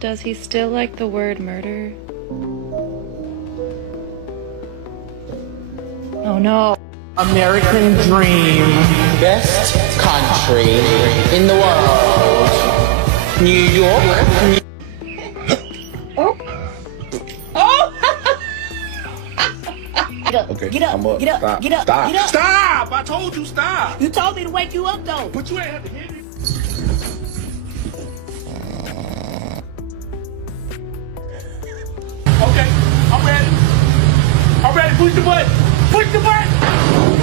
Does he still like the word murder? Oh no. American dream. Best country in the world. New York. Okay, Get up, I'm up. get up, Stop. get up, Stop. get up. Stop! I told you stop. You told me to wake you up though. But you ain't have to hit me. Okay, I'm ready. I'm ready. Push the button. Push the button.